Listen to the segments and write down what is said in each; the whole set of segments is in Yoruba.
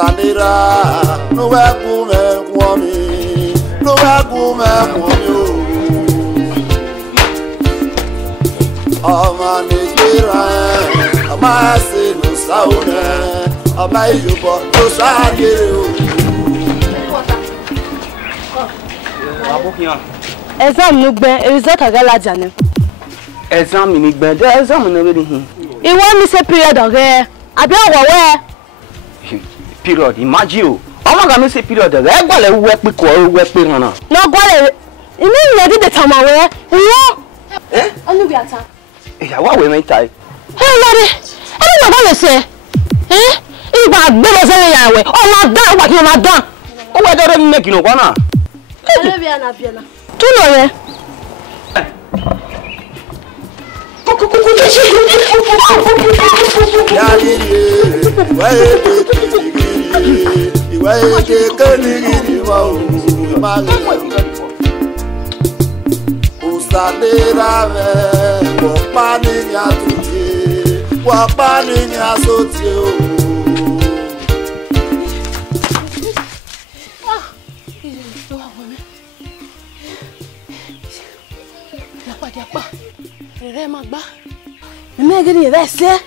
Usanira, no wakume kwami, no wakume kwami. Amanekira, amase no saune, amayubo no sagero. Exam no gbe, result agalaja ni. Exam ni gbe, the exam no really hin. E want me say period ore, abi owo Period, imagine o. Omo ga me say period ore, e gbale we pe ko we pe ran na. No gbale, e mean you dey tell my way. Wo? Onu bi ata. Ya wa we me tai. Hey lady, any no go say. Igba gbe lo se ya we. O ma dan, wa ki o ma dan. O we do me make no kwa na. Biana. Tu no re. Me gani vese.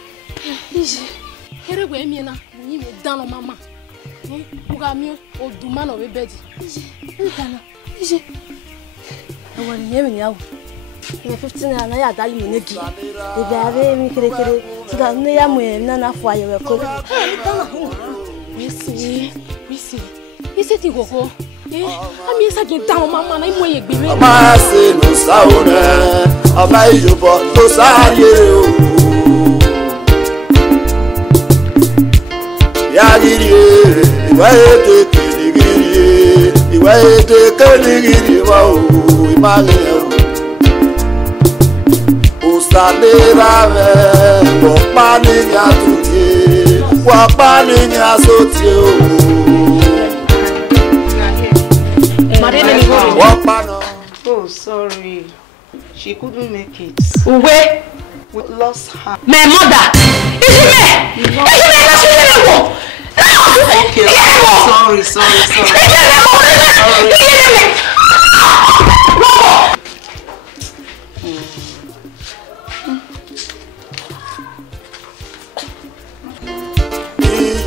Here we mi na, ni me dan lo mama. Uga mi o du man o bedi. Ntana. Ije. Awo ni me nyawo. Me 15 na ya dali me negi. De biare mi kere. Tuda ne ya mu na na fo ayewe ko. Misi. Ise ti gogo. Ami esa ki dan lo mama na imo ye gbere. Amase no saune, amayubo no sagero. Yagiri, iwaete keligiri, iwaete keligiri wao, imagine. Usanira ve, wapani nyatuti, wapani nyasoti o. Wapano. Oh, sorry. She couldn't make it. Uwe. We lost her. My mother. Okay. Sorry.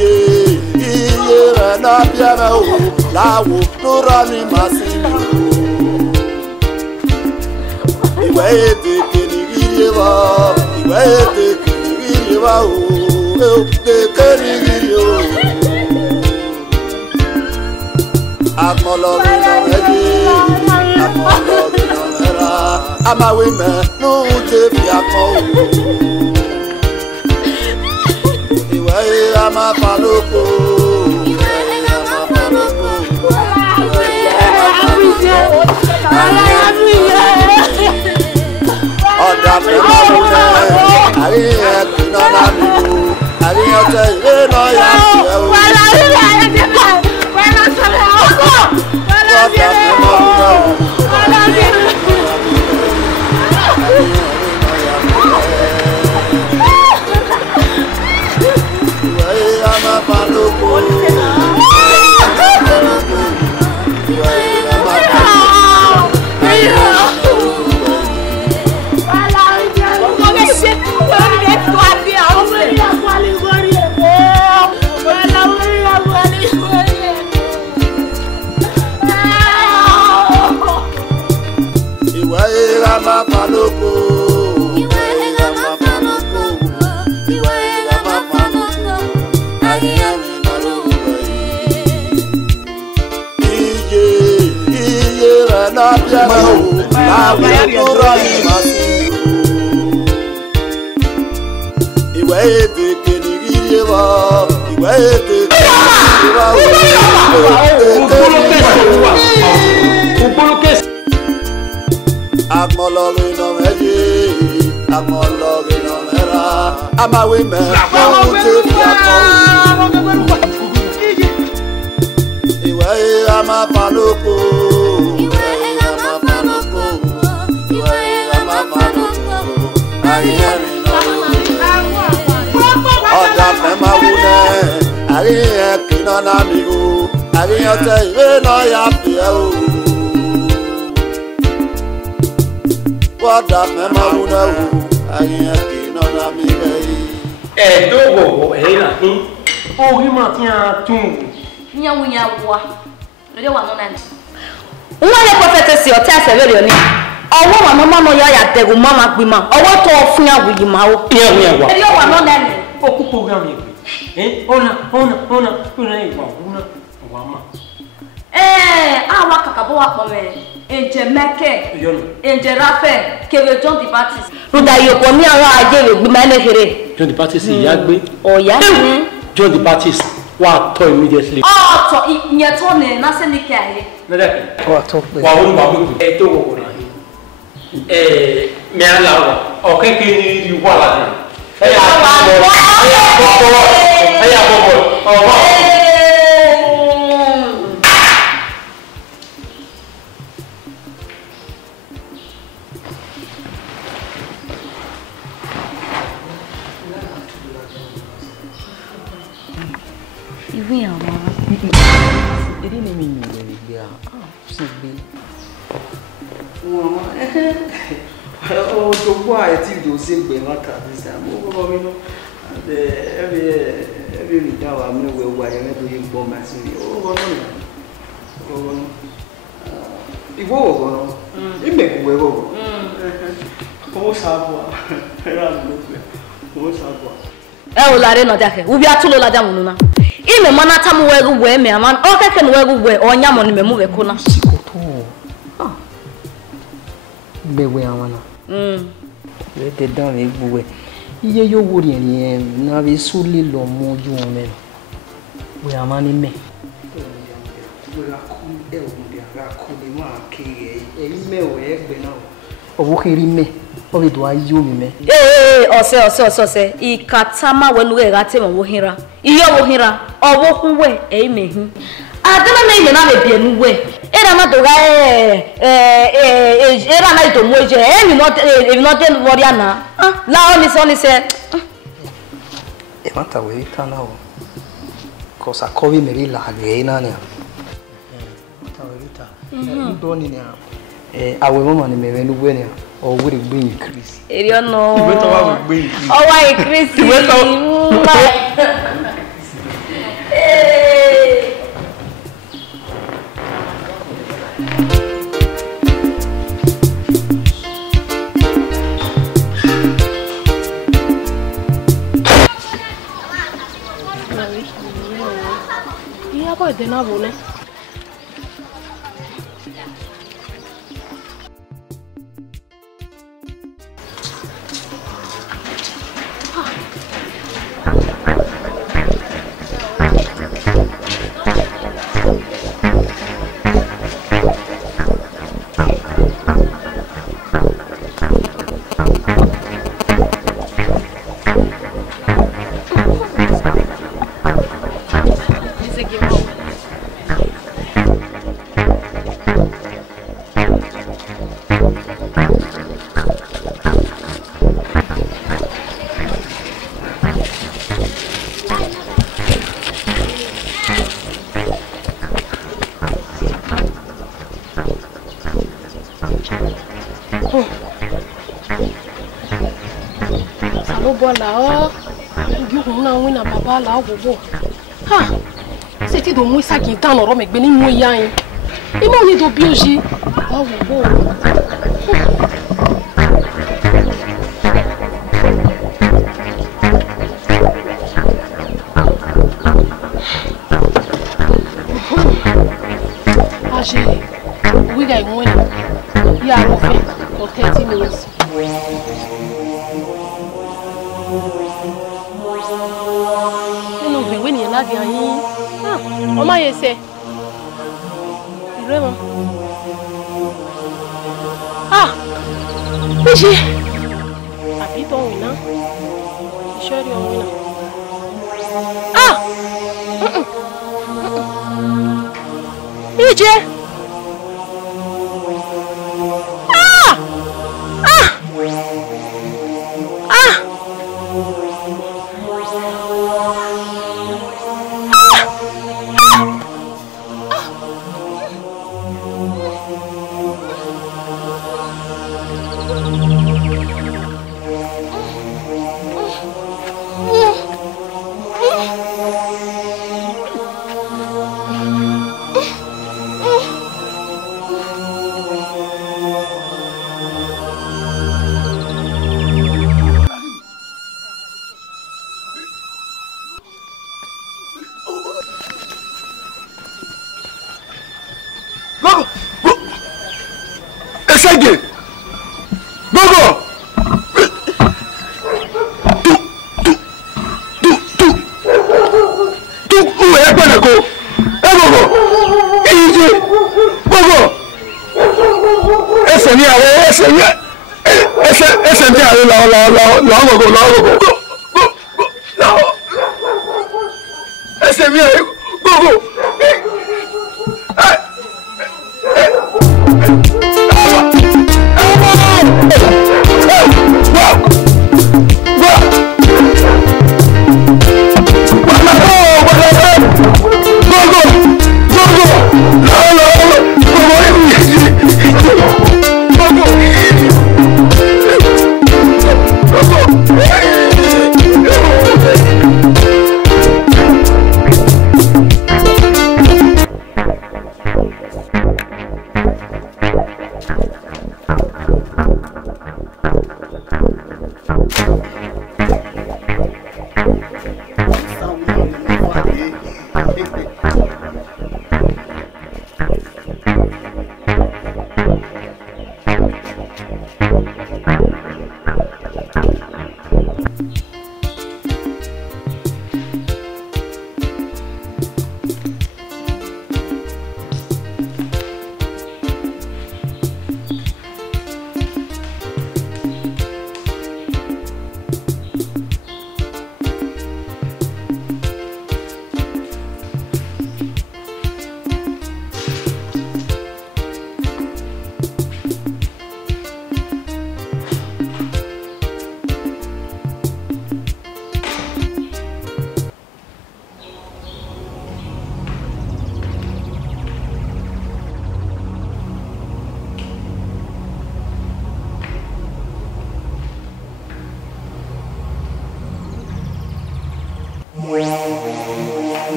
Iye na biara o lawo lora ni masilo. Iwaete kenigiri wa o te kenigiri o. Akmolo no meji, akmolo no mera. Amawe me no te fi akmo. Iwae ama paloko. Oda fe mo le, ari e kuna na mi o, ari o te ile no ya ti e o. Wala ila e de ka. Wala sale ogo. Wala bi e. Wala bi e. Iwe ama paloko. Ari kina na mi o ariyote iwe no ya fi o wada me ma wuna o ariyote kina na mi re dogo na hin o ri ma ti a tun nya wunya wa le wa no na nwa le prophetess o ta se le ni owo wa mama no ya degu mama gbima owo to ofun awuyi ma o iya wa le wa no na ni o ku program yi ona iwa una wa ma awa kakabo wa po me enje meke enje rafe kere John the Baptist ruda yoko ni ara ajere gbima ne kere John the Baptist ya gbe oya John the Baptist wa to immediately to yen to ne na se ni ke aye wa to pe wa o ba mu to wo na me ala wa o ke ke ni wa la ni Iwe àwọn eri ni mi ni le gbe si gbe o to bo a ti do se gbe ma ka bi sa mo ro mi no every day wa mi we wa ye do yin gbo ma si o ro no iwo o no ime ku we go o sa bo era lo pe o sa bo o la re no dake ubi atulo la da mununa ime mana tamu wegu we me aman o keke no wegu we onya mo ni me mu be ko na sikoto gbewe àwọn we te dan we gbuwe iye yo wo ri en na be so le lo mo ju won me we amani me we ra ku e o de ra ku ni ma ke ime o egbe na owo kiri me o be do ayo mi me ose ikatama wenu we ga te mo wo hinra iyo wo hinra owo kun we e mehin adana me ime na be bienu we era ma do ga era na ito mo je e mi no den worry ana la oni se e mata we tana o cosa covi me ri la ge na ne mata we ta do ni ne awe mama ni me nu we ne o we gbe increase eri ono iwe to wa gbe increase o wa increase iwe to iya boy de na bole Bola o na wina baba la ogogo ha se ti do mu isa kin tan oro me gbe nínú iya yin imo ni do bi oji ogogo aje we ga iwon ya ro fe for 30 minutes Oma yese. Iremo. Biji. Abi to wina. Ishori on wina. Ije.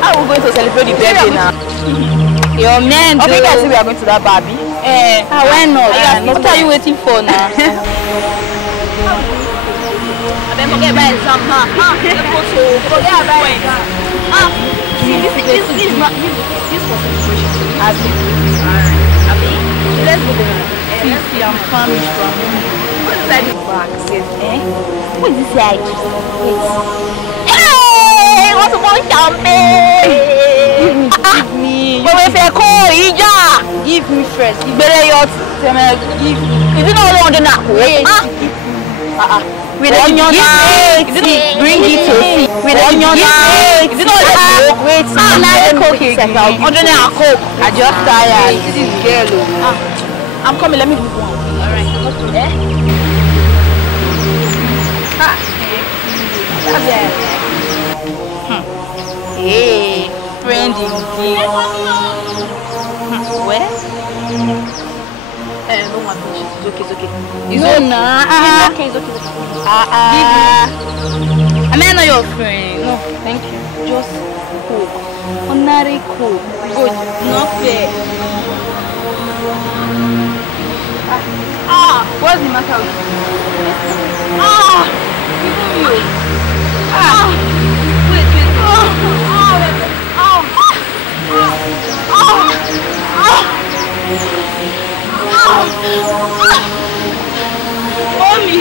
How are we going to celebrate the birthday now? Your man, okay, guys, we are going to that Barbie. Why not? What are you waiting for now? Forget about exam, forget about exam. This was let's go there. See, I'm famished from what is that bag? What is this like? Hey, what's about champagne? Give me. But if I call Ija, give me first. You better give me. Is it not on the neck? With onion bring it to me. With onion is it not wait, another coke here. Underneath a coke. I just tired. This is girl. I'm coming, let me do one. Alright. Hey, friend indeed. Where? Don't want to. It's okay. It's No, okay. nah. It's okay. It's okay. I may know your friend. No, thank you. Just coke. Ordinary coke. Good. Not fair. What's the matter with you? Even you. Wait. Mommy.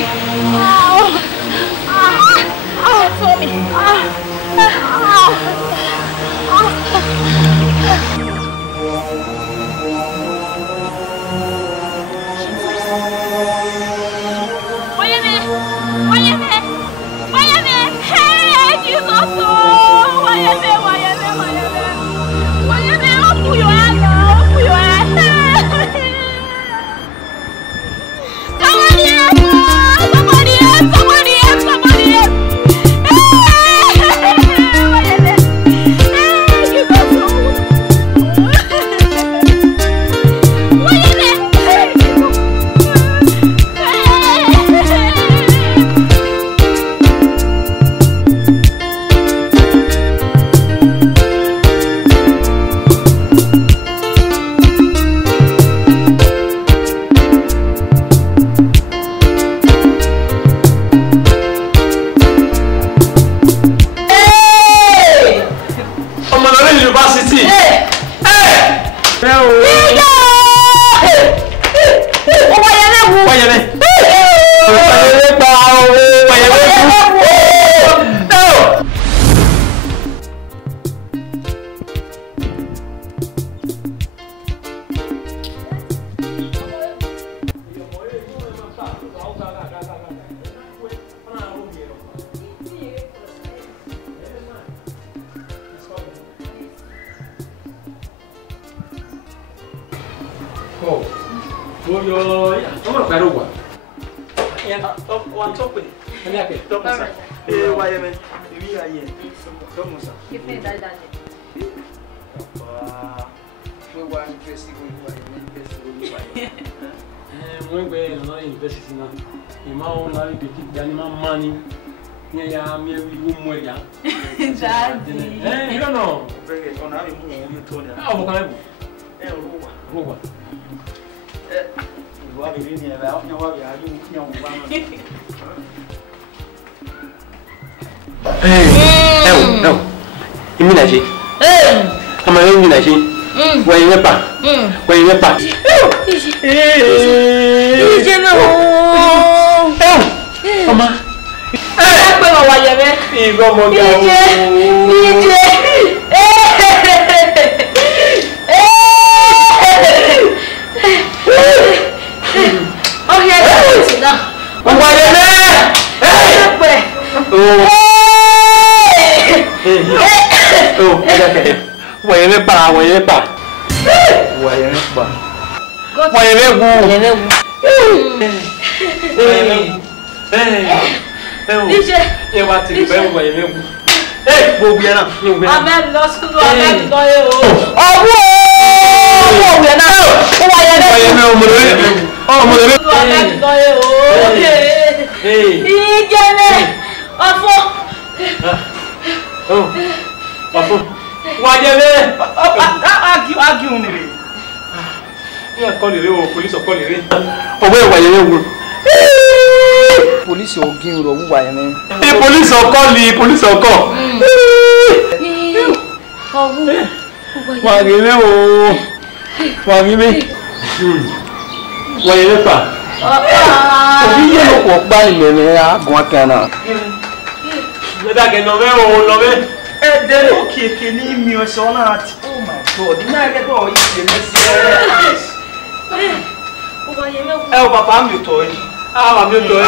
Police ogin ro wuwa yen. Police oko. Wa gele o. Wa gele. Wa yele pa. Obi ye lo ko gba ile ni agun kana. Le da ke no be o lo be. E de o keke ni mi o so na ati. Oh my god. Na ge do yi se me o papa mi to yi. Ah, mi to yi.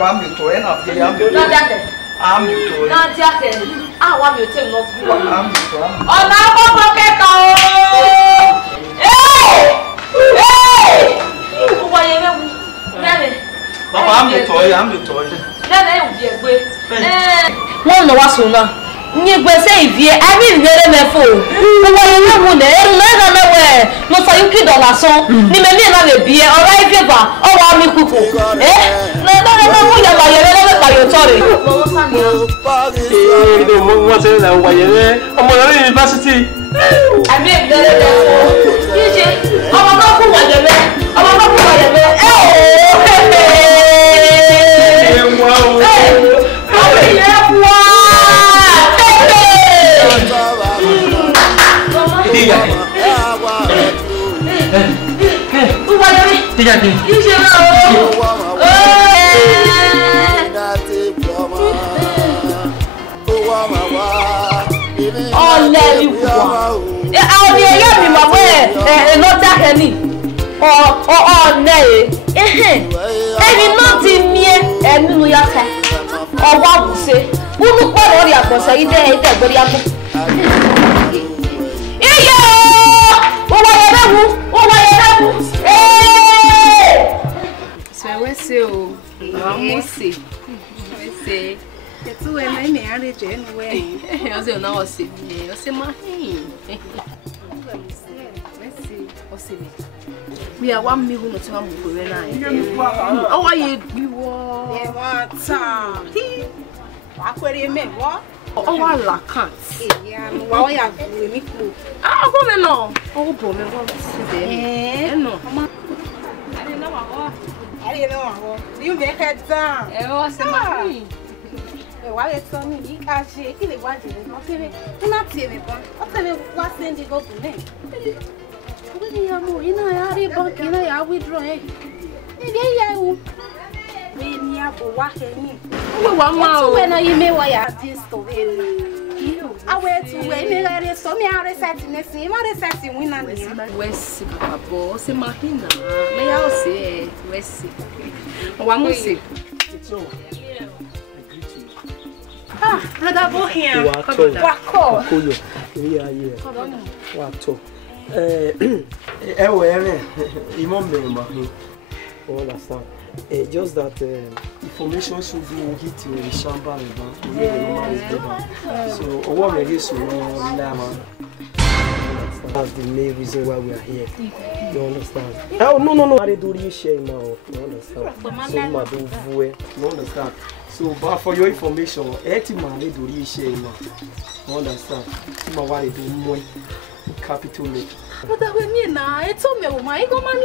Wa mi to yi na fi ya mi. Na jake. Ah, mi to yi. Na jake. Ah, wa mi o te no fi wa. Ah, mi to. Ọ̀nà àkọ́kọ́ kẹta o. Gbogbo ayé mẹ́wu. Lẹ́rìn. Papa mi to yi, ah, mi to yi. Lẹ́rìn ẹ̀ òbí ẹ̀gbẹ́. Wọ́n lọ wá sùn náà. Nyegwese ivie, abi ngere mefo. Owo ye mu ne, na na we. No for you $1 ni me na le bie, ora ivie ba, owa mi kuku. Na mu ya ba yele ba yo sorry. No mo se na wa yele. Omo na university. Abi ngere mefo. Yije, omo na ku wa yele. Omo na ku wa yele. Wow. We are 1 million to one for oh, why you oh, I like can't. Yeah, why are you me? I want to know. Oh, boy, I want to see them. No, I didn't know. You make it down. It was a why it's on me, you can't shake it. Why did it not see me? Not see me, but I'll tell you what's in the go to me. I withdraw. When I may wire this to him. I went to wait, so me are setting the same, I setting winner. West Boss, Mahina. May I say, West? One more say. Ah, brother Bohemian. What? Understand. Just that information should be hit you in Shamba. So, what we get that's the main reason why we are here. You understand? Oh, no. I do this share now. You understand? So, you understand? So, but for your information, man, they do this share now. You understand? So, why do more capital make? But that way, now, it's all me, my go man,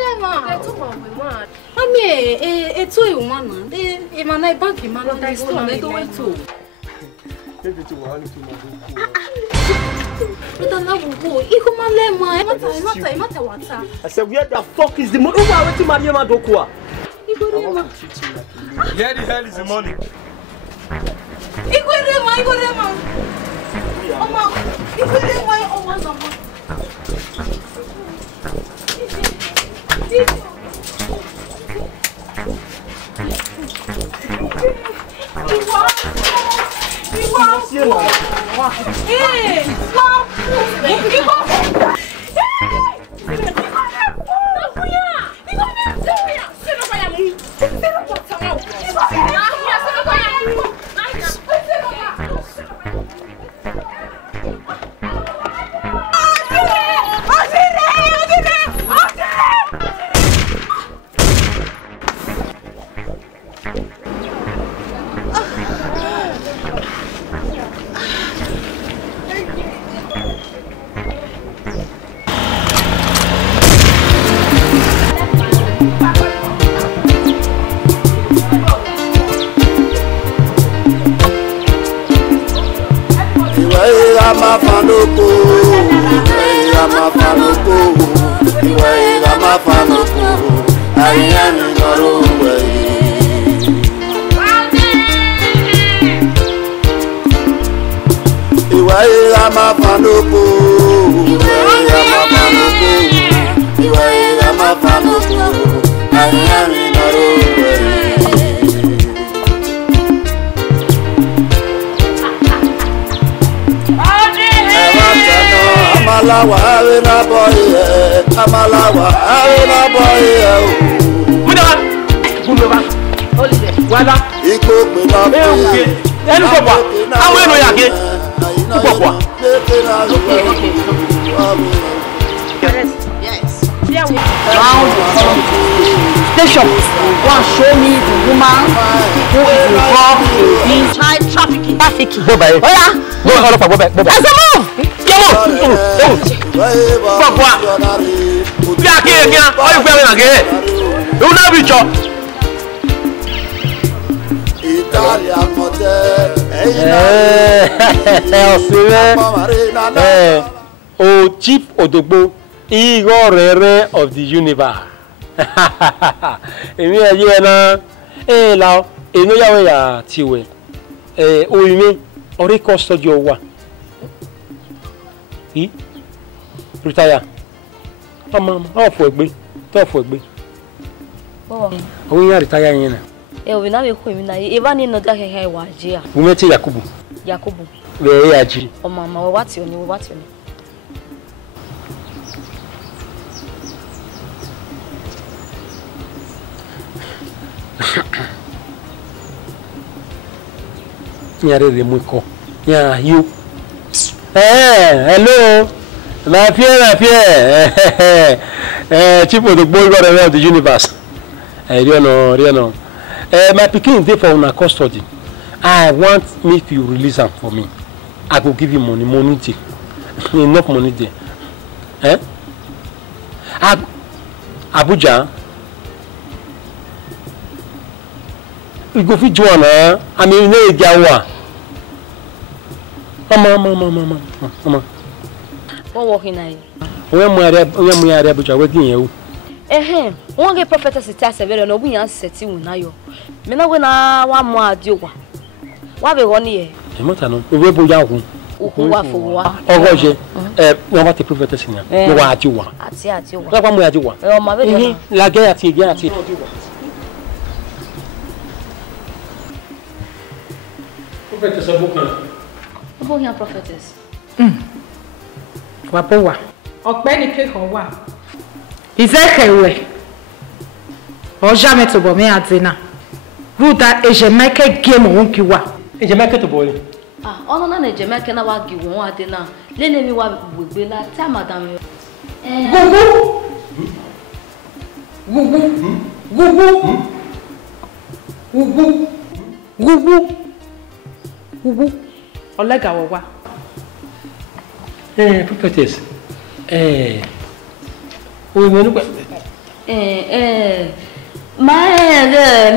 it's all my man. I mean, it's all you man. They man, bank man, I still they do it too. Maybe to one to but I never go. You come and let my I said, where the fuck is the money? Who are we to marry my dokwa? Where the hell is the money? Pourquoi? Yes. Here we round station. Go and show me the woman who is involved in child trafficking. Go by. Oh yeah. Go all up. Go back. Go back. Let's move. Pourquoi? Viens qui viens. Oh il fait rien que. On a vu ça. Italia modèle. Oh, Chief Odogbo, Igor Rere of the universe. Èmi ayé na la eno yawe ya tiwe. Oyime ori custody wa. I retire. Mama, fo egbe. To fo egbe. Oh. Oyin ya retire yin na. We na be ko mi na e ba ni no da keke wa je a. Umeti Yakubu. Yakubu. We ya ji. O mama, what you ni, what you ni. Nyare de mwiko. Yeah, you. Hello. My fear. Chief of the boy got around the universe. Riano. My picking day for una custody. I want me to release him for me. I will give you money there. Enough money there. Abuja. We go fit Joanna. I mean, no Jawa. Mama. What working na? We mu area Abuja we din yewu. Won get prophetess ti asevere no bu yan seti wu na yo. Me na we na wa mo adiowa. Wa be woni e. E mota no, we bo ya hu. Oku wa fo wa. Ogoje. We wa te prophetess ni. We wa adiowa. Ati adiowa. We wa mo adiowa. O ma be de. La ge ati. Prophetess abokan. Obo yan prophetess. Wa po wa. Ọ̀pẹ́ni ke kan wa. Izekewe. O jamais to bo me atina. Ruta ejemeke game won ki wa. Ejemeke to bo ni. Ono na ejemeke na wa gi won ade na. Le mi wa gbegbe la ta madam. Gugu. Olega wo wa. Prophetess. O me no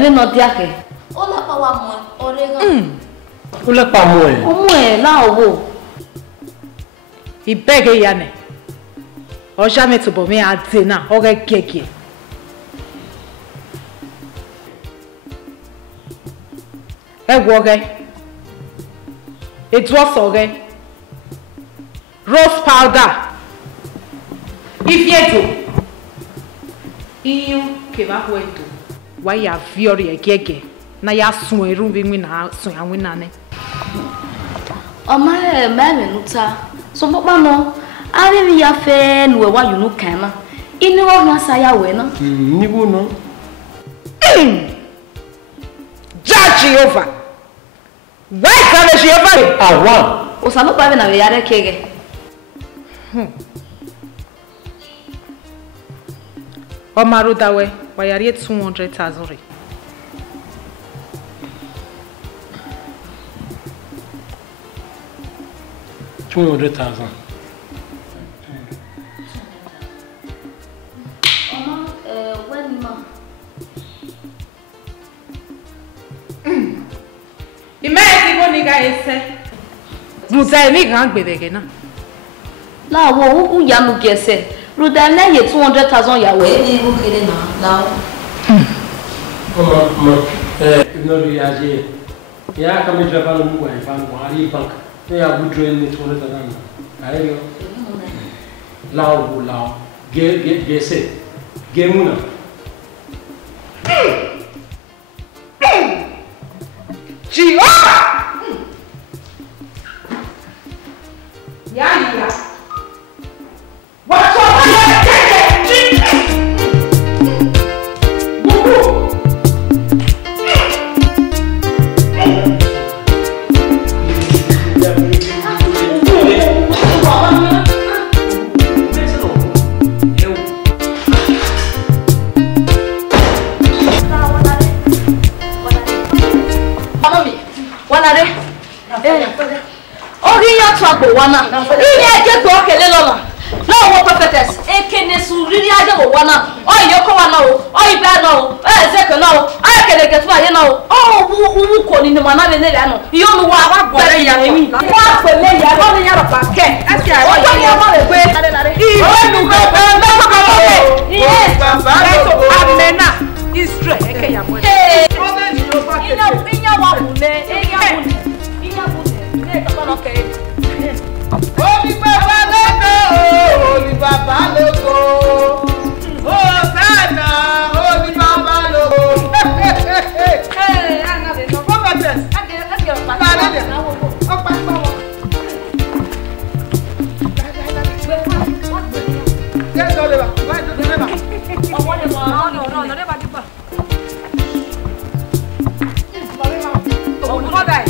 mi no diake. O la pa wa mo orega. O la pa mo e. O mo e la owo. Ibege yane. O jamais to bo me atina, o ge keke. It was okay. Rose powder. If you do, que va hueto. Why ya fury again? Na ya swearu win na swear win nane. O ma me nuta. So papa no. Ari ya fe no wa you no kan. Ini wo na sa ya we no. Ni wo no. Judge over. Why can't she over? Awa. O sa no pa na we yare kege. O marudawe, wa yare 200,000. $200,000. When ma. Imagine what nigga ese. Ruta ni kan gbedege na. La wo ya nu gese. Ruta na ye 200,000 ya we ni wo kere na. No reagir. Ya kama trabalho no Guai, ali bank. Ya withdrawing ni 200,000. Ayo. Lao. Gese. Gemuna. Chihuahua! Ya. What's up? Oriya to agbo wana. Iye je to kele lona. No wo prophetess. Ekene su riri aje wo wana. O yoko wana o. O ibe na o. Ezeke na o. Akele ke tu aye na o. O wu ko ni mana le le ano. Iyo nu wa gbere ya mi. Wa pele ya lo ni ya pa ke. Asi aye. O yo ni mo le gbe. Iwe nu go pe me ko ko le. Iye baba lo amena. Israel eke ya mo. Inya wa mune. Inya mune. Inya mune. Ne ko no ke. Omi baba loko, omi baba loko. Hosanna, omi baba loko. Hey, ana de no prophetess. Age pa. Opa pa wo. Yes, no le va. Vai, no le va. Omo le mo. No le va di pa. Omo dai.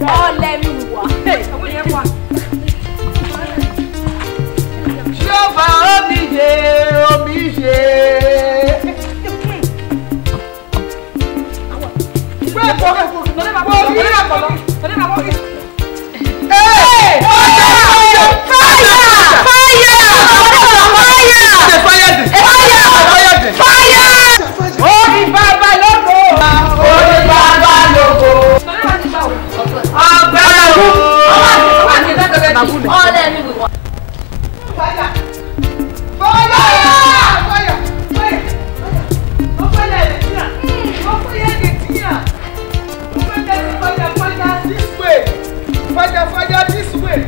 O le mi wa. Hey, omo le wa. Jova omije. Fire this way.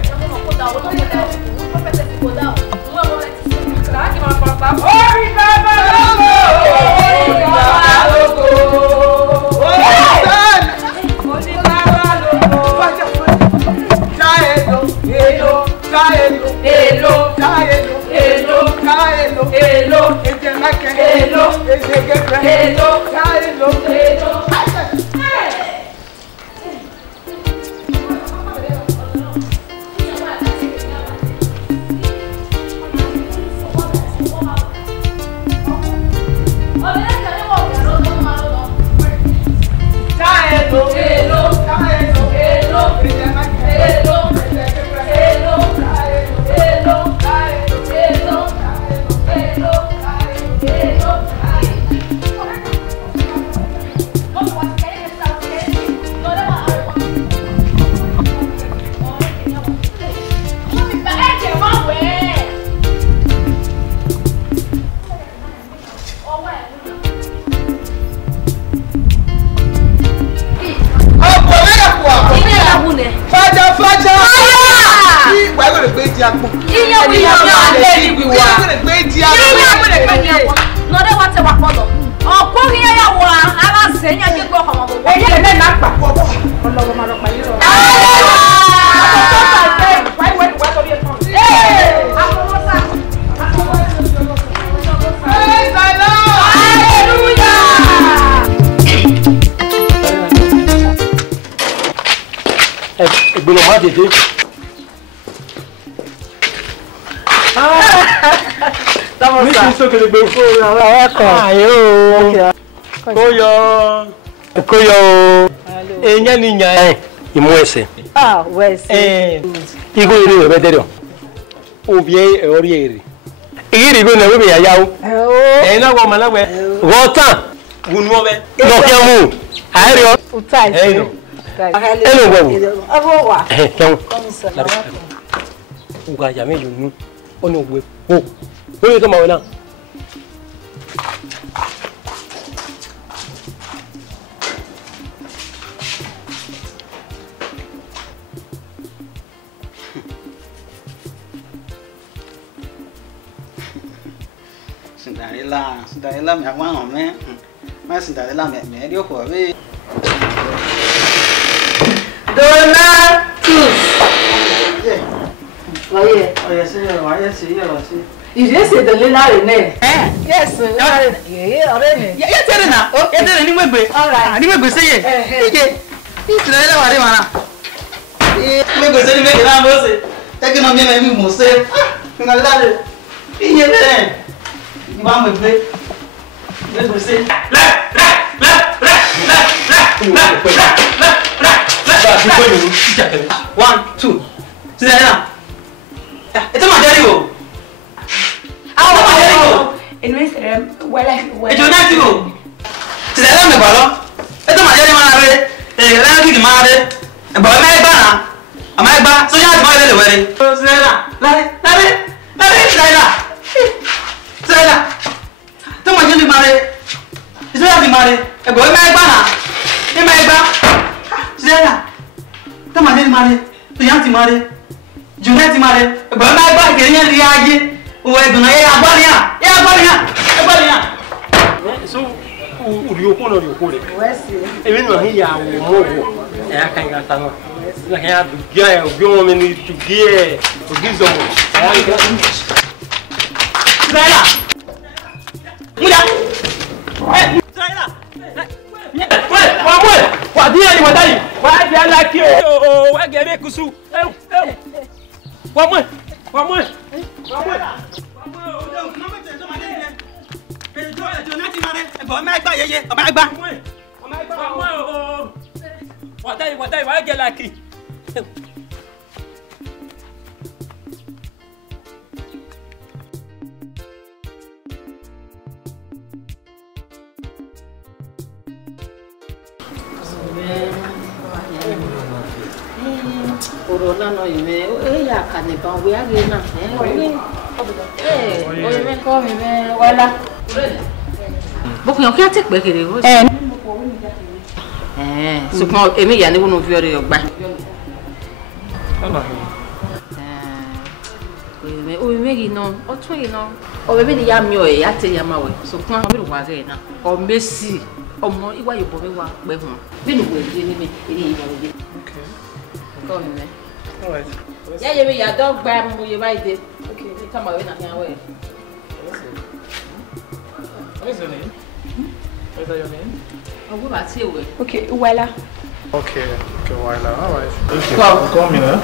Ah, wese. Igo iri we bedero. Obie oriere. Iri go na we be yawo. Na go malagwe. Go tan. Gunu obe. No kiamu. Ayo. Utai. Ayo. Hello babu. Awowa. Kiamu. Uga ya me yunu. Ono we. O. O to ma we na. Cinderella mẹ quan hỏng mẹ mẹ Cinderella mẹ điêu khổ với Donatus. Oye. Oye, sí, oye, sí, oye, sí. Y yo sé de Lena Rene. Yes. Ya tiene na. Ya tiene ni me ve. Ni me ve se ye. Ije. Cinderella va de mana. Me ve se ni me queda vos. Es que no me mi museo. Venga, dale. Ije le. Vamos a ver. One, two. Susanna. It's my daddy. Oh, my daddy. It means well. It's your daddy. Susanna, me balo. It's my daddy. Man, I get married. And boy, my banana. Am I back? So you have my little wedding. Susanna, Susanna. Don't want you to marry. It's not to marry. And boy, my banana. In my back. Susanna. Don't want you to marry. So you have to marry. Junete marry. But my back is in the age. We're going to have So, you open or you hold it? Even when he are more, I can't get a I have to get a woman to get to give some. What do you want? Why do you like you? Oh, I get a kusu. One more. What I get lucky. Corona no ime, ya kanipa we again na. O me ko me wala. Boku yan ki take gbekere o. Ṣùgbọ́n èmi ya ni wonu fi ore ogba. O me gi no, o tun gi no. O be ni ya mi o ya te ya ma we. Ṣùgbọ́n o mi wa ge na. O Messi, ọmọ iwa yo bo mi wa pe hun. Bi nu we je ni mi, eri iwa we. Okay. Go on, man. All right. Yeah, you don't buy me by the. Okay, you come away now. Away. What is your name? What is your name? I'll go back to you. Okay, Wella. Okay, Wella. All right. Okay. Call me now.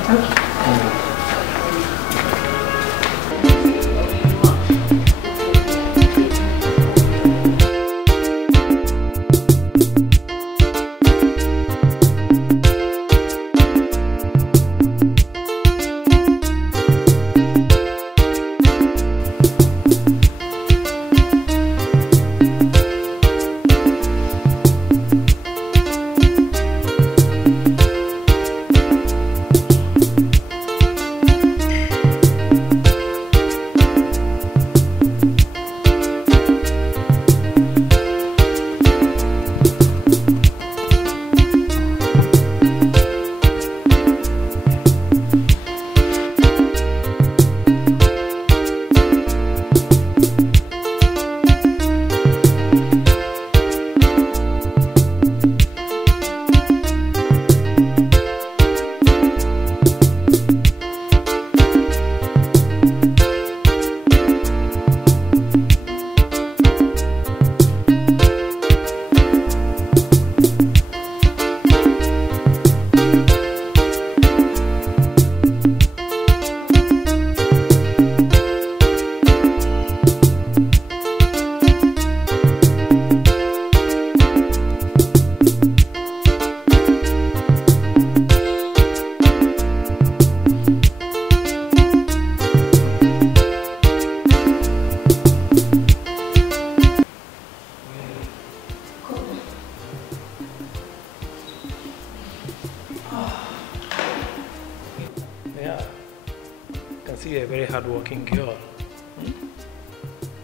Hard-working girl.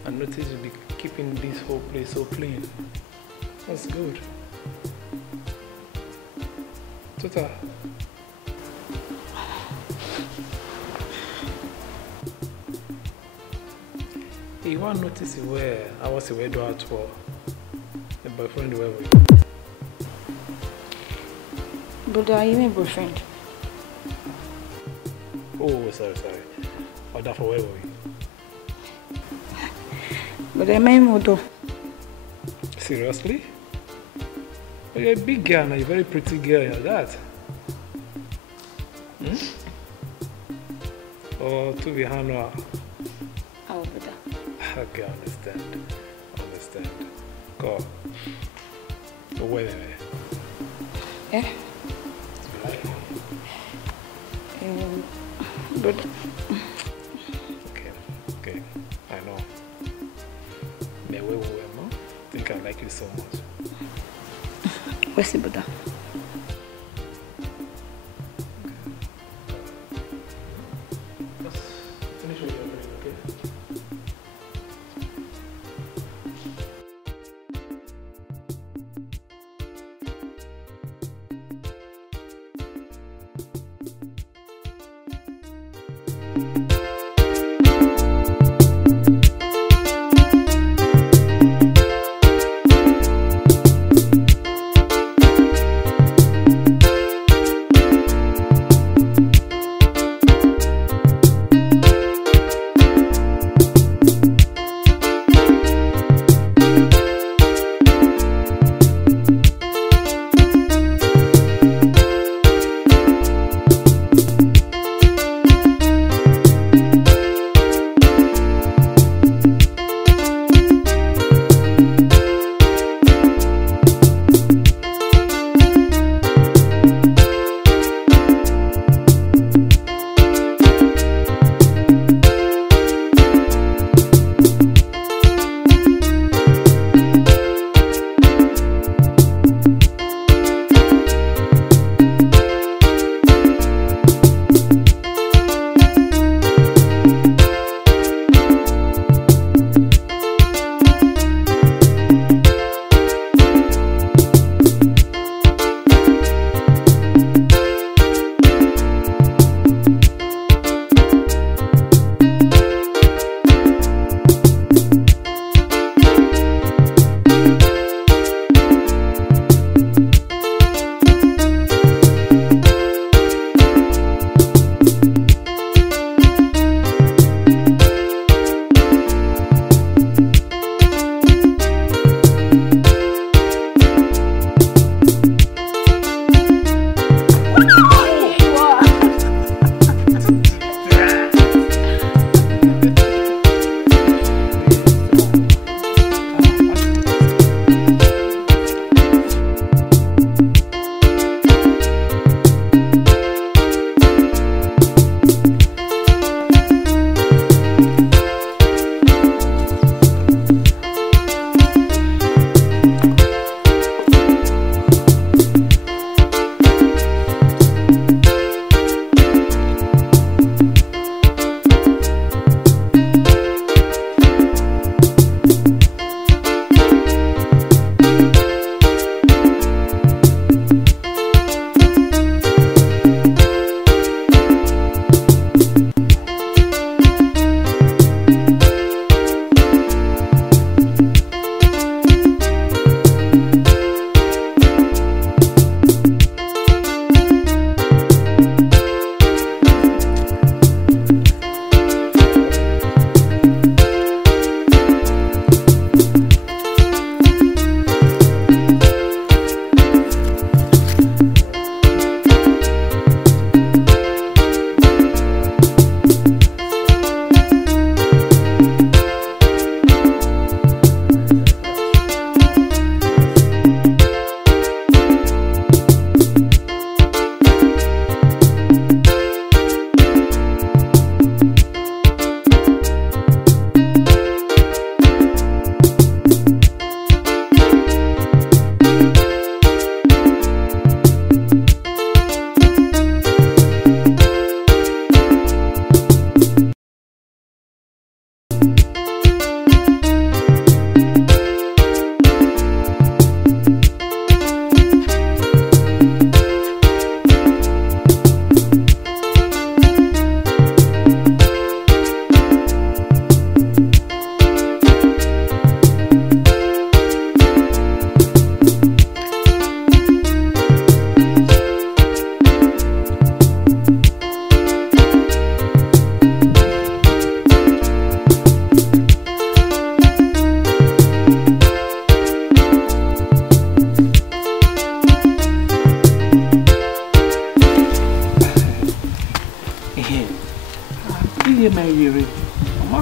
I noticed you'll be keeping this whole place so clean. That's good. Tota. You want to notice where I was away to out for the boyfriend where we. But are you my boyfriend? Oh, sorry. Or that for where were we? But I'm my mother. Seriously? Oh, you're a big girl now, you're a very pretty girl, you're that. Or to be Hanoa? How about that? Okay, I understand. Go. Wait. Eh? But okay, I know. But where we were, Mom? I think I like you so much. Where's the Buddha? Just finish what you're doing, okay?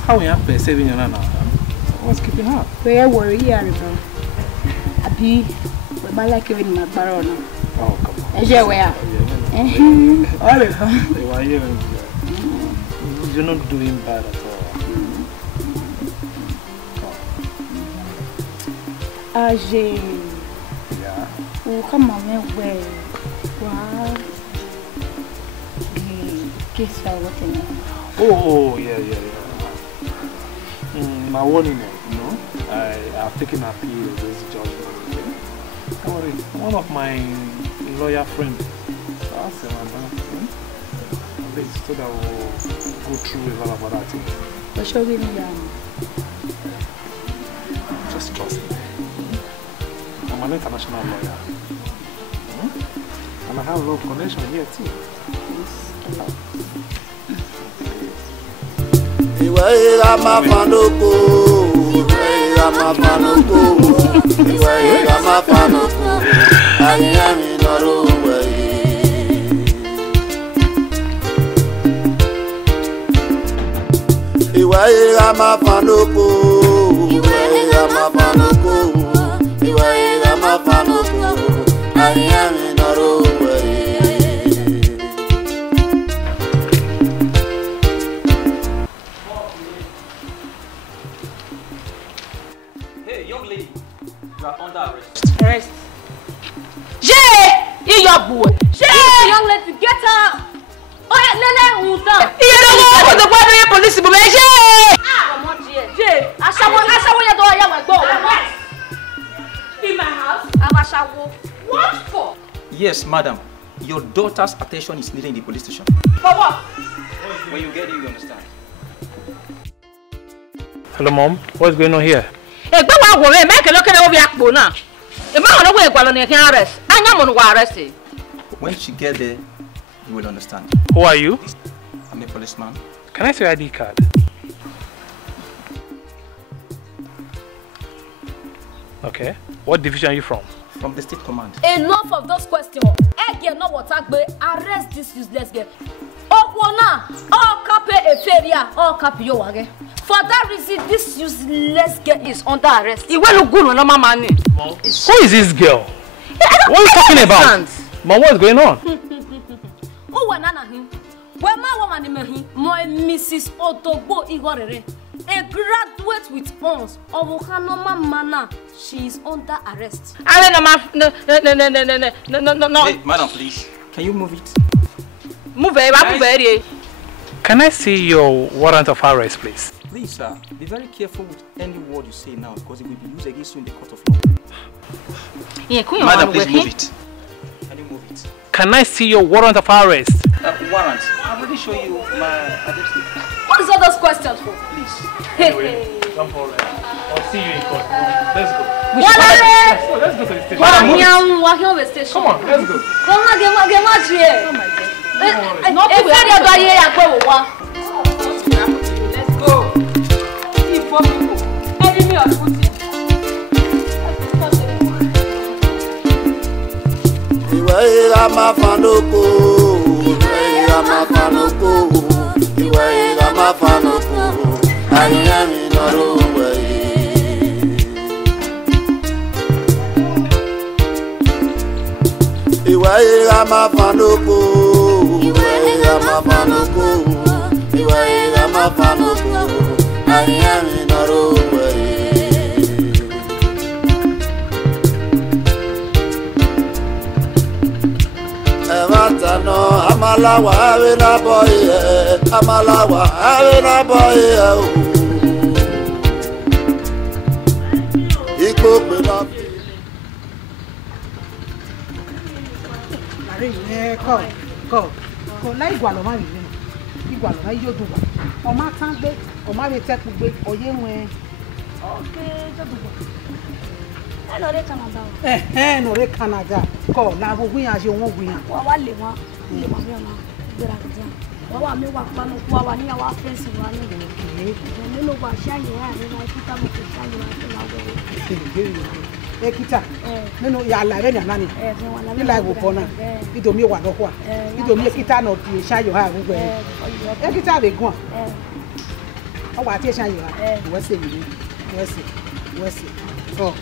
How we have been saving your nana? What's keeping her? Where worry you are, Abi, we might like you in my barona. Oh, come on. As you were. You're not doing bad at all. Ajay. Yeah. Come on, where? Wow. Guess what? Oh, yeah. My warning, I've taken a appeal of this judgment. Okay? Don't worry, one of my lawyer friends asked him about this so that we'll go through a lot of other things. But show me just trust me. I'm an international lawyer. And I have a lot of connection here too. Iwe mafanoko, iwe mafanoko, iwe mafanoko, anyami noruwe. Iwe mafanoko, iwe mafanoko, iwe mafanoko, anyami noruwe. Arrest. Jay! You your boy. Jay! Young lady, get her. Oh, yeah, Lele, who's that? You don't know what the police will make. Jay! Come on, Jay. I shall want your door. I am go. In my house? I shall walk. What for? Yes, madam. Your daughter's attention is needed in the police station. For what? When you get it, you understand. Hello, Mom. What's going on here? Make a look at over now. The man away while on your arrest. I am on arrested. When she get there, you will understand. Who are you? I'm a policeman. Can I see your ID card? Okay. What division are you from? From the state command. Enough of those questions. Again, no what arrest this useless girl. All copy a failure, all copy your again. For that reason, this useless girl is under arrest. You will look good on my money. Who is this girl? What are you talking about? Mom, what's going on? Oh, when my woman my Mrs. Otogbo Igorere, a graduate with honors of Okanoma Mana, she is under arrest. No. Hey, madam, please. Can you move it? Move it. Can I see your warrant of arrest, please? Please, sir, be very careful with any word you say now because it will be used against you in the court of law. Madam, please move it. Can you move it? Can I see your warrant of arrest? Warrant. I'll already show you my address. What is all those questions for? Please. Anyway, don't worry. I'll see you in court. Let's go. Let's go to the station. Come on, let's go. Iwe mafanoko, iwe mafanoko, iwe mafanoko, anyami noruwe. Iwe mafanoko, iwe mafanoko, iwe mafanoko, anyami noruwe. Evatano amalawa avena boye, amalawa avena boye. Iko pela. Ko la igualo ma ri ni. Igualo ma yo duwa. O ma tan gbe, o ma re te gbe, oye won. Okay, jo duwa. No re Canada. No re Canada. Ko la wo gwiyan se won gwiyan. Wa wa le won mi o na gbera gjan. Wa wa mi wa pa no wa wa ni wa fence wa ni. Ni lo wa sha ye ya ni wa kita mo sha ye wa ti la wo. Kita. Nínú ya la re ni anani. Ni la go fo na. Ito mi wa lọ́kwa. Ito mi kita no ti sha yo ha gbogbo e. Kita be gun. O wa ti sha yo ha. Wo se mi. Wo se. Oh.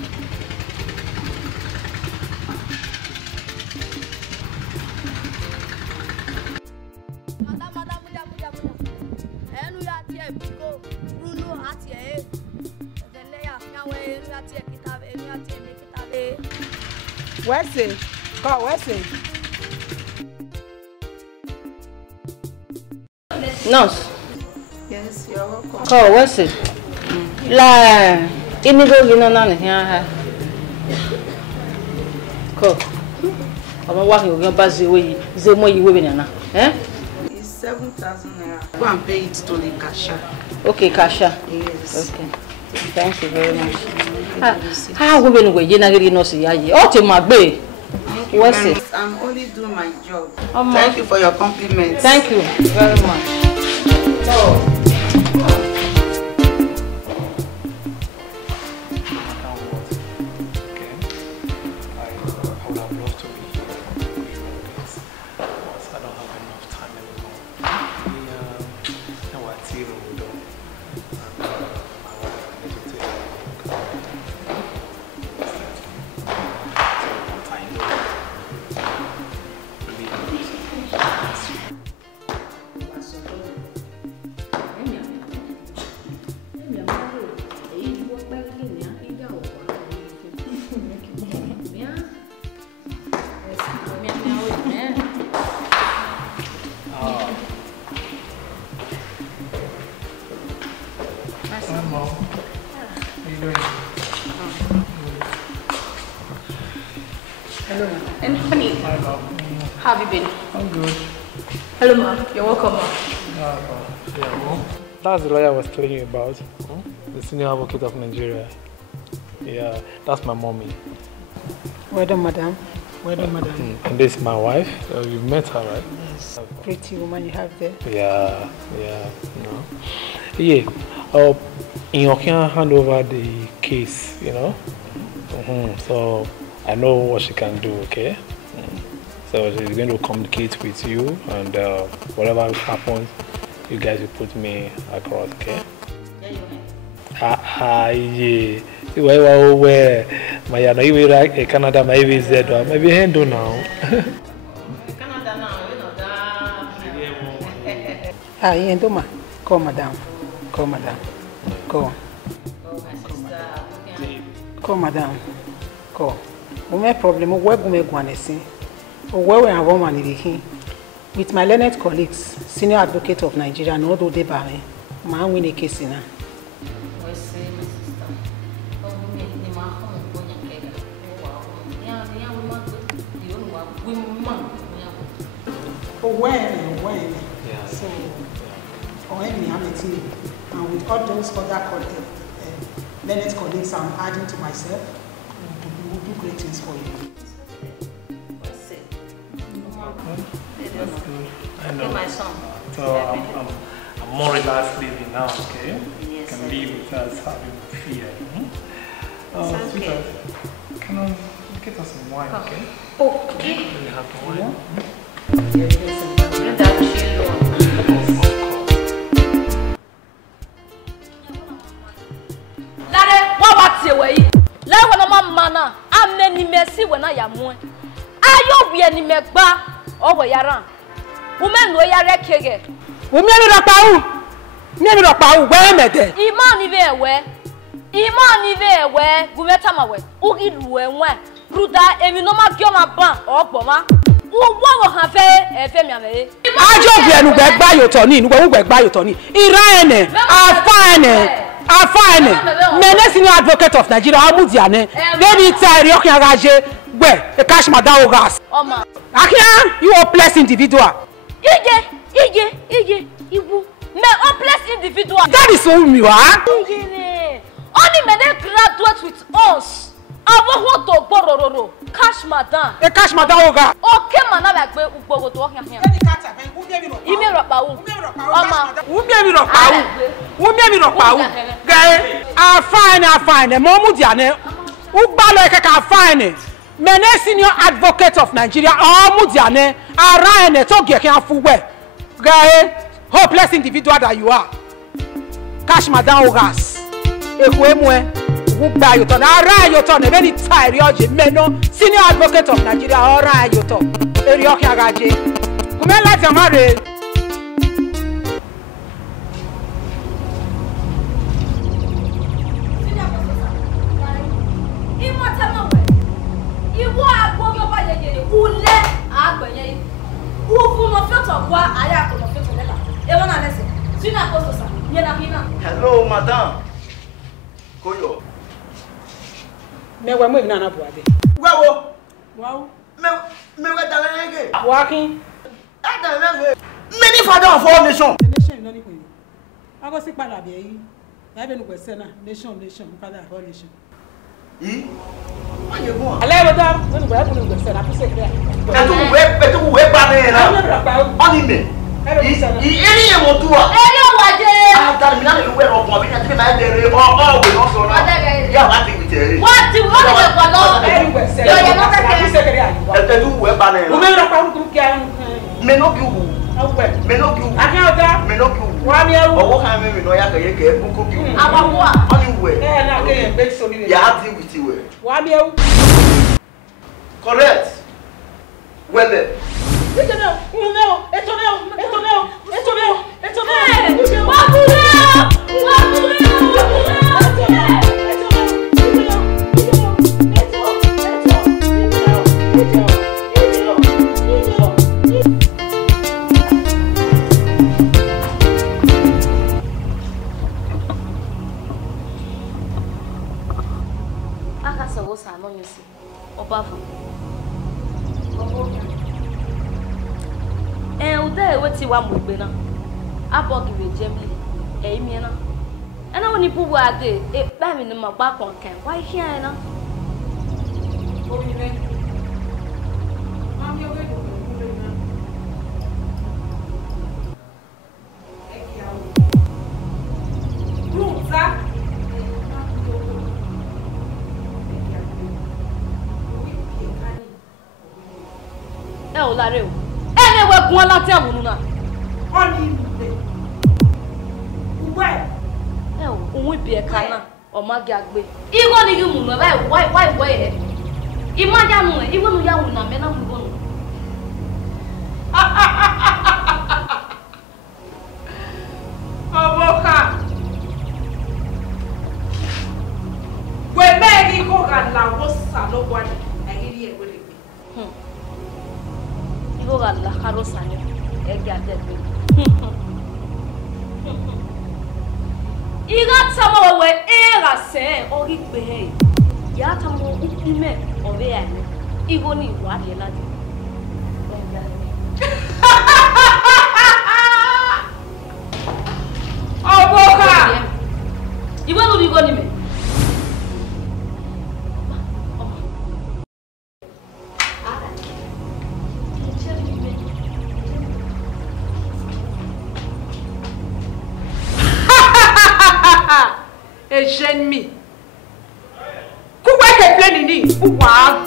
Where's it? Go, where's it? Nurse. Yes, you're welcome. Go, where's it? La, ini go gino nani here. Go. I'm working with your busy way. Is there more you women now? Eh? It's 7,000 naira. Go and pay it to the cashier. Okay, cashier. Yes. Okay. Thank you very much. How women were you not getting no see? Oh, to my bay. What's it? I'm only doing my job. Thank you for your compliments. Thank you very much. So. Hello, and honey. How have you been? I'm good. Hello, ma'am. You're welcome, ma'am. That's the lawyer I was telling you about. The senior advocate of Nigeria. Yeah, that's my mommy. Well done, madam. Well done, madam. And this is my wife. You've met her, right? Yes. Pretty woman you have there. Yeah. No. Yeah. In your can hand over the case, you know. So I know what she can do, okay? So she's going to communicate with you, and whatever happens, you guys will put me across, okay? Yeah. Where? My no, you like Canada, maybe Z, maybe handle now. Canada now, you know that. Yendoma, call madam. Call madam. Call. Call madam. Call. No problem. Where go me guanesi? Where we have one here with my learned colleagues, senior advocate of Nigeria, no do they buy. Man win a case now. When? Yeah. So, or any amity, and with all those other learned colleagues I'm adding to myself, we'll do great things for you. That's good. I know. Okay, my son. So I'm more relaxed living now, okay? Yes, can live without having fear. Okay. Can I get us some wine, okay? Okay. We have the wine. Lare, what what's your way? Lare, when I'm a man, I'm many messy when I am one. Are you any megba over Yaran? Women know your kege. Women are power. Never a power, where met it? Iman where? Gumetamawe. Ugi Luenwe. Ruda, and you know my Gioma Ban or Boma. Who have a family? I just went by your Tony, who went by your Tony. Irene, I find it. Menacing advocate of Nigeria, Amudiane. Then it's a Ryokan where a cash madam gas. Akia, you are blessed individual. Ige, you me hopeless individual. That is who you are. Only men graduate with us. I want to borrow cash madam. A cash madam oga. Okay, man, I like go to work here. You me rock power. Who me rock power? Who me rock power? Guy, I find. Momu diane. Who balo ka find. Mene senior advocate of Nigeria. Mudiane. Arane to get can fuwe. Guy, hopeless individual that you are. Cash madam ogas. Ekwemwe. Who buy your turn? I your turn. Very tired. You're Meno, senior advocate of Nigeria. All right, your turn. You're Come on, let's marry. Hello, madam. Koyo. Me wa mo ina na bo ade. Wawo. Wow. Me wa da lenge. Walking. Ada lenge. Many father of all nation. Nation no ni ko yi. Ago si pada be yi. Ya be nu ko se na nation father of all nation. Yi. Wa ye go. Ale wo da, no ko ya ko nu ko se na ko se kre. Etu we ba ne na. Oni me. Eri ye mo tuwa. Eri o waje. Ah, terminal le we ro ko bi na ti na dere o we no so na. Ya wa ti bitere. What ti wo le ko lo. Yo ye no ka se. Etu we ba ne na. O me ro pa ku kia. Me no ki wu. Me no ki wu. Aka oda. Me no ki wu. Wa mi ewu. Owo kan me no ya ka ye ke ku ku ki wu. Abawo a. Oni we. Na ke ye be so ni. Ya ti with we. Wa mi ewu. Correct. Well. Eto meu. Aka so wo sa no nyusi. Obafu. Ude weti wa mugbe na. Abo giwe jemli. Mi na. Ana woni bubu ade e ba mi no magba konkan. Why here na? O mi ne. Mami o we do na. Ruza. O lare o. Ene we gun ala ti amunu na. Oni mi. Uwe. O ohun ibi e kana o ma gi agbe. Iwo ni gi munu why e. Imaja nu e, iwo nu ya wu na me na mu bonu. Oboka. We me gi ko ga la wo sa lo wa ni. Ayiri e we le gbe. Iwo ga la karo sani e ga de gbe. Iga tamo we era se ori gbe he. Ya tamo ukime ore ya ni. Iwo ni wa le la de. Oboka. Iwo no bi go ni me. Et j'ennemie. Pourquoi tu plein de nuit? Pourquoi?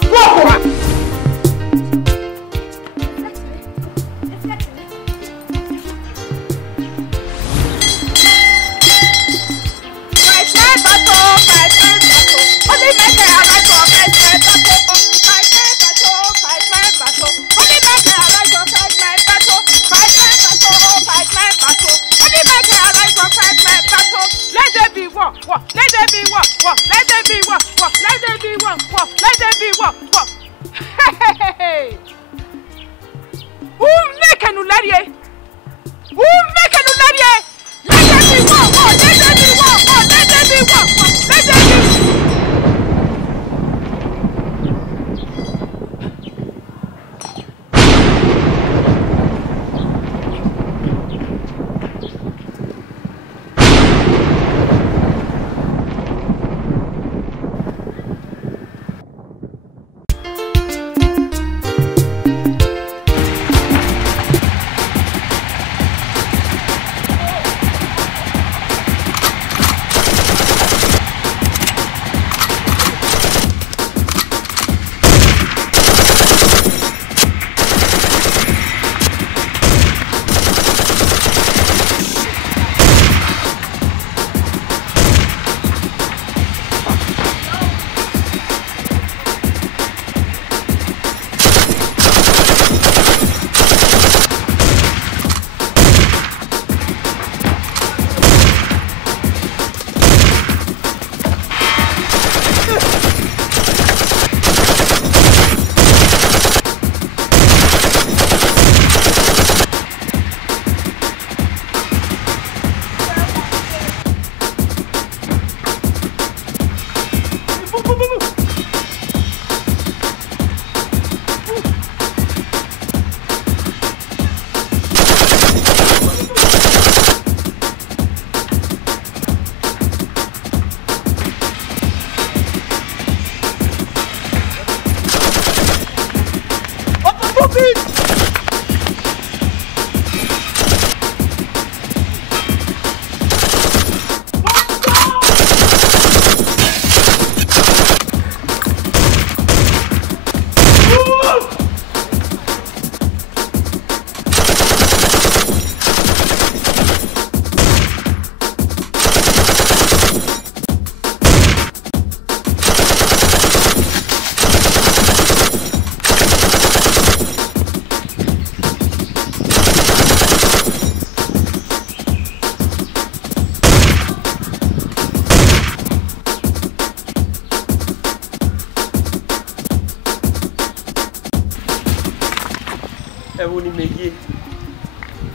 meye.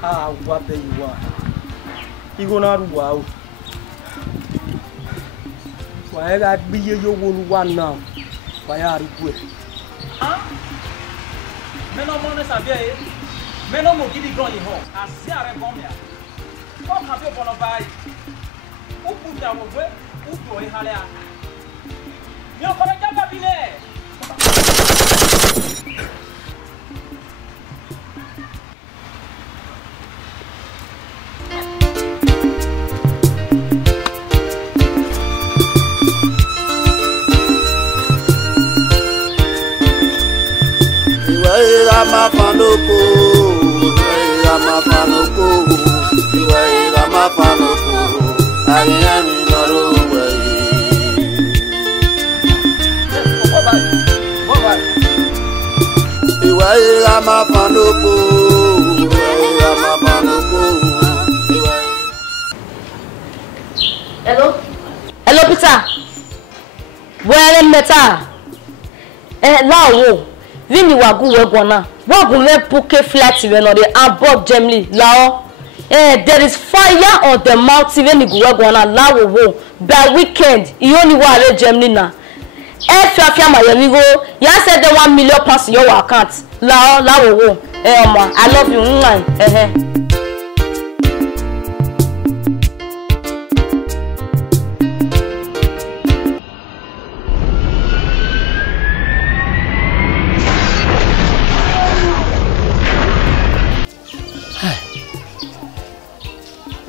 Ah, what the you are. You gonna do wow. Why that be you one now? Why are you good? Huh? Men no money sabia. Men no mo give you gun in home. Asia re bomb ya. Come have you bono buy. Who put that away? Who do it halia? You gonna jump up in there. Mafanoko, Mafanoko, Mafanoko, I am in Norway. Mafanoko, Hello? Hello, Peter. Where am I? Lao. Vini wagu wegwana. Wagu me puke flat when on the above gemly lao. There is fire on the mountain when you wegwana lao wo. By weekend, you only wale gemly na. Fia my amigo. Ya said the 1 million pounds in your account. Lao wo. I love you.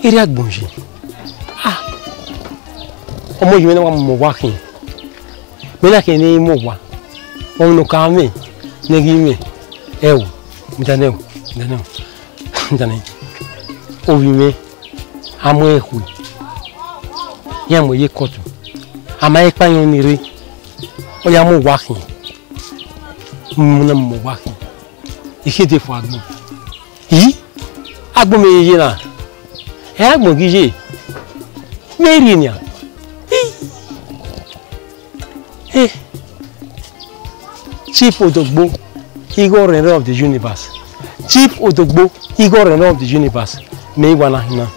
Iri agbonji. Ah. Omo yime na wa mo wa kin. Me na ke ni mo wa. Won no ka me. Ne gi me. Ewo. Mitanewo. Mitanewo. O wi me. Amo ehu. Ya mo ye kotu. Ama e pa yon ni ri. O ya mo wa kin. Mo na mo wa kin. Ikete fo agbon. Yi? Agbon me ye na. É mogije. Merinia. Chief Odogbo, Igor Renner of the universe. Chief Odogbo, Igor Renner of the universe. Me wana hina.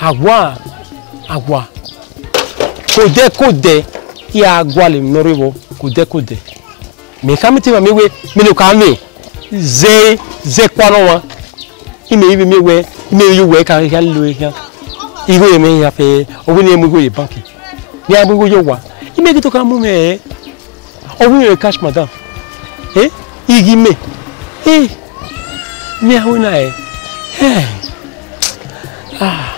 Agwa. Kode. Ya agwa le morivo. Kode. Me kamiti wa mewe. Me no kame. Ze kwanowa. Ime ibi mewe. Me you work and can do it. You go me have a winning go banky. Yeah, we go your one. You make it to come me. Or we cash madam. Eh? You give me. Eh? Me how I. Eh? Ah.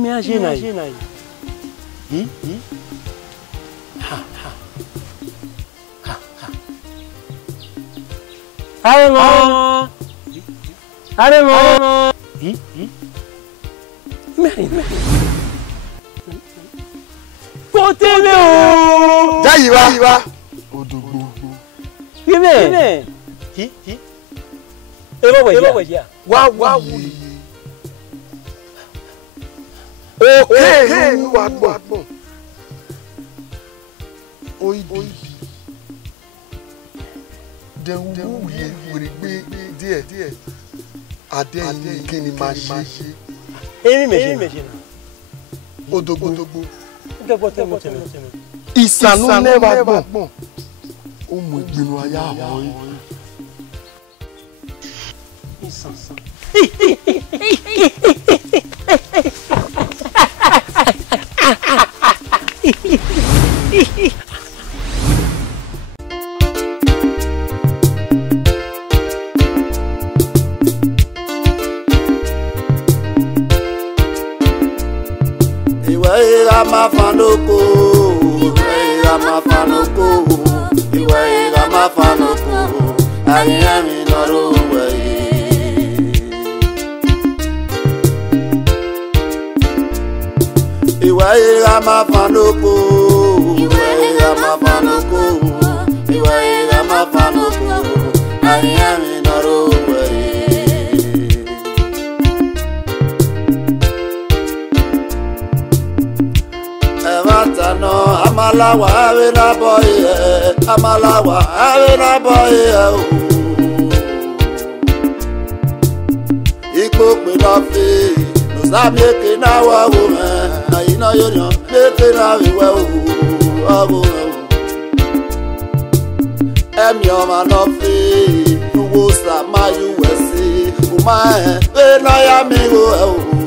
Imagina aí. Aremo. Imagina. Potele o. Jayiwa. Odogbo. Kime. Ebo weja. Wa wuli. Okay, wa gbon. Oibi. De wu ye were gbe díẹ̀. Ade kini ma ṣe. Emi meje na. Odogbo. Temo. Ìsànú never gbon. Ó mú ìgbìnú aya àwọn yìí. Ìsànsán. Ramafanoko, Ramafanoko, Ramafanoko, I am in a way. Ramafanoko, Ramafanoko, Ramafanoko, I am in a way. No, Amalawa, Avena boy, Amalawa, Avena boy. Iko me love, no sabi ke na wa woman. Na ina yo no, make na we wa wo. Em yo man love, no go sa ma USA. Uma, na ya mi wo.